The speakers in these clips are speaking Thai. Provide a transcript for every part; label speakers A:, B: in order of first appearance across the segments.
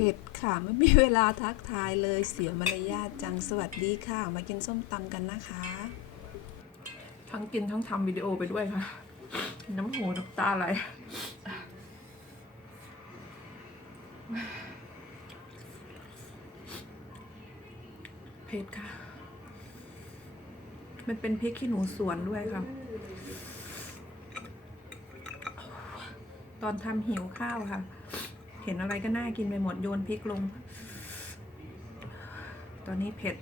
A: ผ็ดค่ะ ไม่มีเวลาทักทายเลยเสียมารยาทจังสวัสดีค่ะ มากินส้มตำกันนะคะ
B: ทั้งกินทั้งทำวิดีโอไปด้วยค่ะ น้ำหูน้ำตาไหลเผ็ดค่ะ มันเป็นพริกขี้หนูสวนด้วยค่ะ ตอนทำหิวข้าวค่ะ เห็นอะไรก็น่ากินไปหมดโยนพริกลง ตอนนี้เผ็ด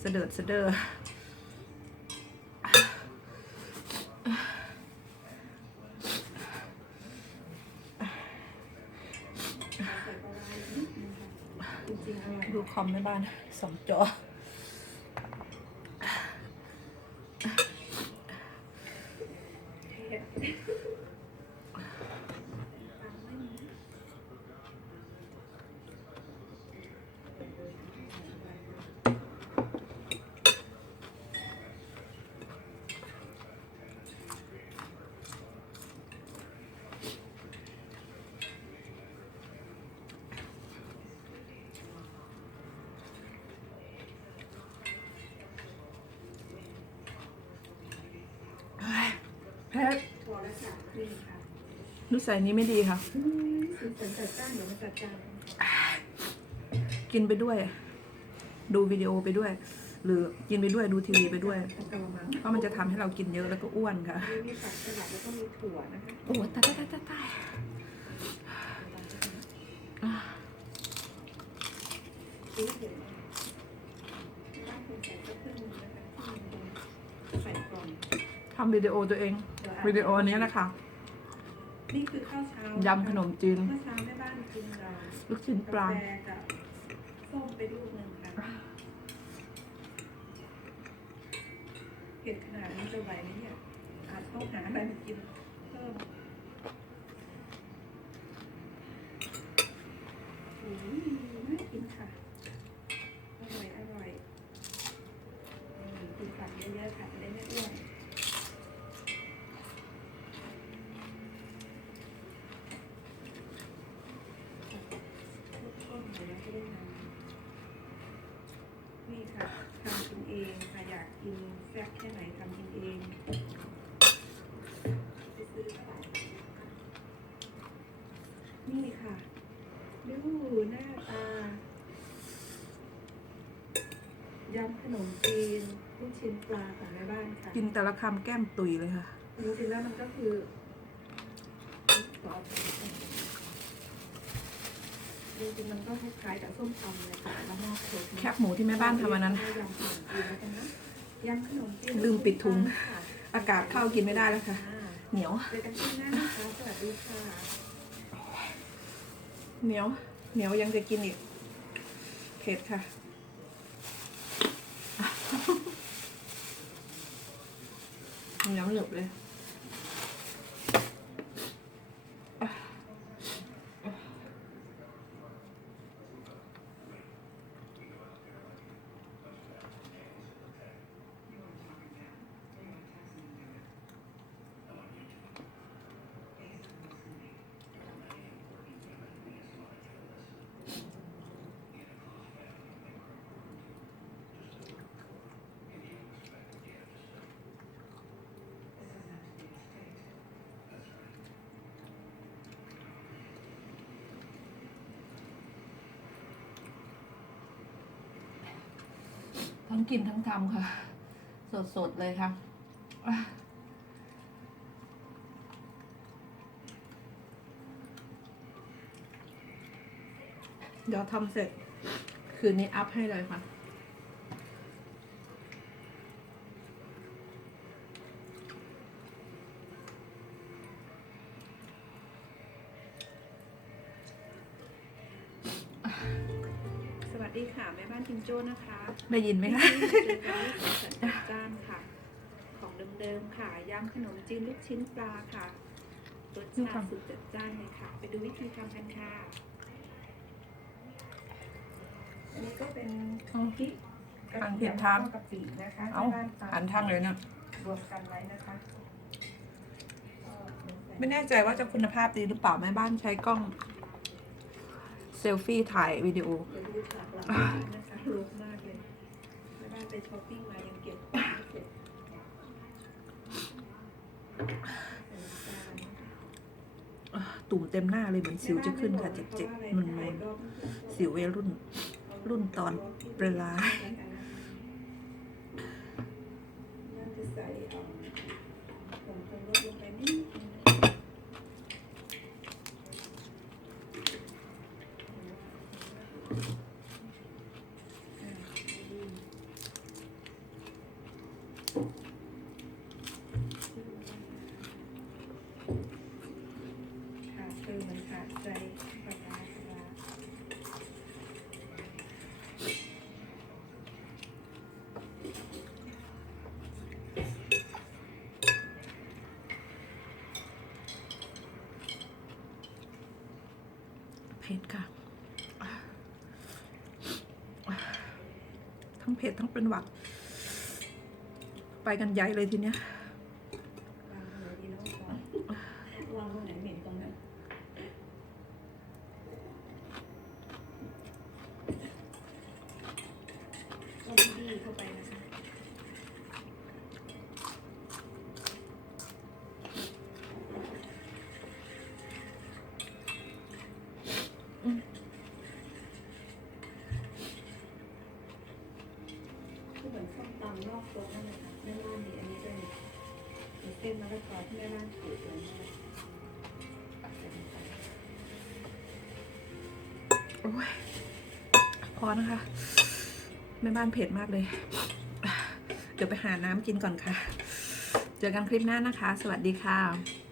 B: เสดิร์ดเสดอดูคอมแม่บ้านสองจอ แพทย์
C: พอแล้วค่ะนี่ค่ะ
B: นิสัยนี้ไม่ดีค่ะ กินไปด้วย ดูวิดีโอไปด้วย หรือกินไปด้วยดูทีวีไปด้วย เพราะมันจะทำให้เรากินเยอะแล้วก็อ้วนค่ะ
C: มีผักสลัดแล้วก็มีถั่วนะคะ
B: โอ้ตายตายตายตายตาย
C: ซื้อเห็นบ้านคุณใส่ก็เครื่องนึงนะคะที่มันใส่ก่อน
B: ทำวิดีโอตัวเอง วิดีโอนี้นะคะ
C: นี่คือข้าวเช้ายำ
B: ขนมจีน
C: เมื่อเช้าแม่บ้านกินเรา
B: ลูกชิ้นปลา
C: กาแฟกับส้มไปลูกหนึ่งค่ะเผ็ดขนาดนี้จะไหวไหมเนี่ยอาจต้องหาอะไรมากินเพิ่ม อืมน่ากินค่ะ อร่อย อร่อยอืมกินผักเยอะๆค่ะจะได้ไม่อ้วนต้นๆเดี๋ยวเราจะได้นำนี่ค่ะทำกินเองค่ะอยา กกินแซ่บแค่ไหนทำกินเองไปซื้อค่ะนี่ค่ะ ดูหน้าตายำขนมจีนลูกชิ้นปลาของแม่บ้านค่ะ
B: กินแต่ละคำแก้มตุยเลยค่ะ
C: จริงๆแล้วมันก็คือซอสจริงๆมันก็คล้ายๆกับส้มตำเลยค่ะแล้วหม้อโขลก
B: แคบหมูที่แม่บ้านทำวันนั้น
C: ยำขนมจีนแล้วกันนะ ยำขนมจีน
B: ลืมปิดถุง
C: ค่ะ
B: อากาศเข้ากินไม่ได้แล้วค่ะ
C: อ่า
B: เหนียว
C: เจอกันที่หน้านะคะสวัสดีค่ะ
B: เหนียว เหนียวยังจะกินอีก เผ็ดค่ะ เหนียวหนึบเลย ทั้งกินทั้งทำค่ะ สดๆเลยค่ะอะเดี๋ยวทำเสร็จ คืนนี้อัพให้เลยค่ะ
C: ดีค่ะ แม่บ้านทิมโจ้นะคะ
B: ได้ยินไหมคะ
C: เจอกันที่สีสันจัดจ้านค่ะ ของเดิมๆค่ะยำขนมจีนลูกชิ้นปลาค่ะรสชาติสุดจัดจ้านเลยค่ะ ไปดูวิธีทำกันค่ะ อันนี้ก็เป็นพริก
B: ทางผิดทาง
C: กะปินะคะ
B: เอา
C: แม่บ้ตำ
B: หันทางเลยนะ
C: รวมกันไว้นะคะ
B: ไม่แน่ใจว่าจะคุณภาพดีหรือเปล่าแม่บ้านใช้กล้องเซลฟี่ถ่ายวิดีโอ
C: เดี๋ยวดูฉากหลังนะคะลุกมากเลยไม่ได้ไปช้อปปิ้งมายังเก็บไม่เสร็จเป็นจาน
B: ตุ่มเต็มหน้าเลยเหมือนสิวจะขึ้นค่ะเจ็บๆมันมันสิววัยรุ่นรุ่นตอนปลา
C: น่าจะใส่เอาผงปรุงรสลงไปนิดนึงอ่าดีขาดคือเหมือนขาดใจปลาร้าปลาร้า
B: เผ็ดค่ะ ทั้งเผ็ดทั้งเป็นหวัด ไปกันใหญ่เลยทีเนี้ย
C: วางตรงไหนเหม็นตรงนั้นก็บี้เข้าไปนะคะ คือเห มือนส้มตำนอกตัวนั่นเลยค่ะแม่บ้านมีอันนี้ด้วยมีเส้นมะละกอที่แม่บ้านขูดเลยนะคะปักใส่ลงไป
B: โอ้ยพอนะคะ แม่บ้านเผ็ดมากเลย เดี๋ยวไปหาน้ำกินก่อนค่ะ เจอกันคลิปหน้านะคะ สวัสดีค่ะ